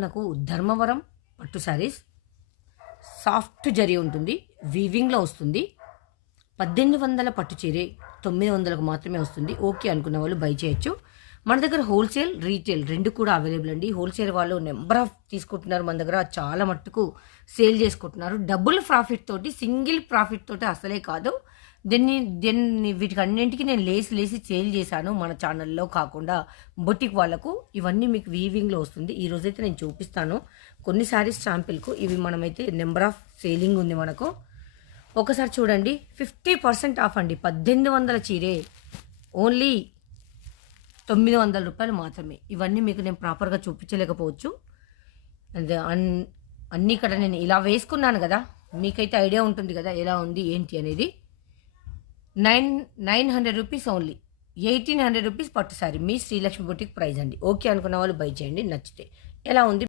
మనకు ధర్మవరం పట్టు శారీస్ సాఫ్ట్ జరీ ఉంటుంది, వీవింగ్లో వస్తుంది. 1800 పట్టు చీరే 900కు మాత్రమే వస్తుంది. ఓకే అనుకున్న వాళ్ళు బై చేయొచ్చు. మన దగ్గర హోల్సేల్ రీటైల్ రెండు కూడా అవైలబుల్ అండి. హోల్సేల్ వాళ్ళు నెంబర్ ఆఫ్ తీసుకుంటున్నారు, మన దగ్గర చాలా మట్టుకు సేల్ చేసుకుంటున్నారు. డబుల్ ప్రాఫిట్ తోటి, సింగిల్ ప్రాఫిట్ తోటి అసలే కాదు. దీన్ని వీటికి అన్నింటికి నేను లేసి సేల్ చేశాను మన ఛానల్లో కాకుండా బొటిక్ వాళ్ళకు. ఇవన్నీ మీకు వీవింగ్లో వస్తుంది. ఈ రోజైతే నేను చూపిస్తాను కొన్ని శారీస్ శాంపిల్కు. ఇవి మనమైతే నెంబర్ ఆఫ్ సేలింగ్ ఉంది మనకు. ఒకసారి చూడండి, 50% ఆఫ్ అండి. 1800 చీరే ఓన్లీ 900 రూపాయలు మాత్రమే. ఇవన్నీ మీకు నేను ప్రాపర్గా చూపించలేకపోవచ్చు. అండ్ అన్నీ ఇక్కడ నేను ఇలా వేసుకున్నాను కదా, మీకైతే ఐడియా ఉంటుంది కదా ఎలా ఉంది ఏంటి అనేది. 900 రూపీస్ ఓన్లీ. 1800 రూపీస్ పట్టు సారీ మీ శ్రీలక్ష్మి బొటిక్ ప్రైజ్ అండి. ఓకే అనుకున్న వాళ్ళు బై చేయండి, నచ్చితే. ఎలా ఉంది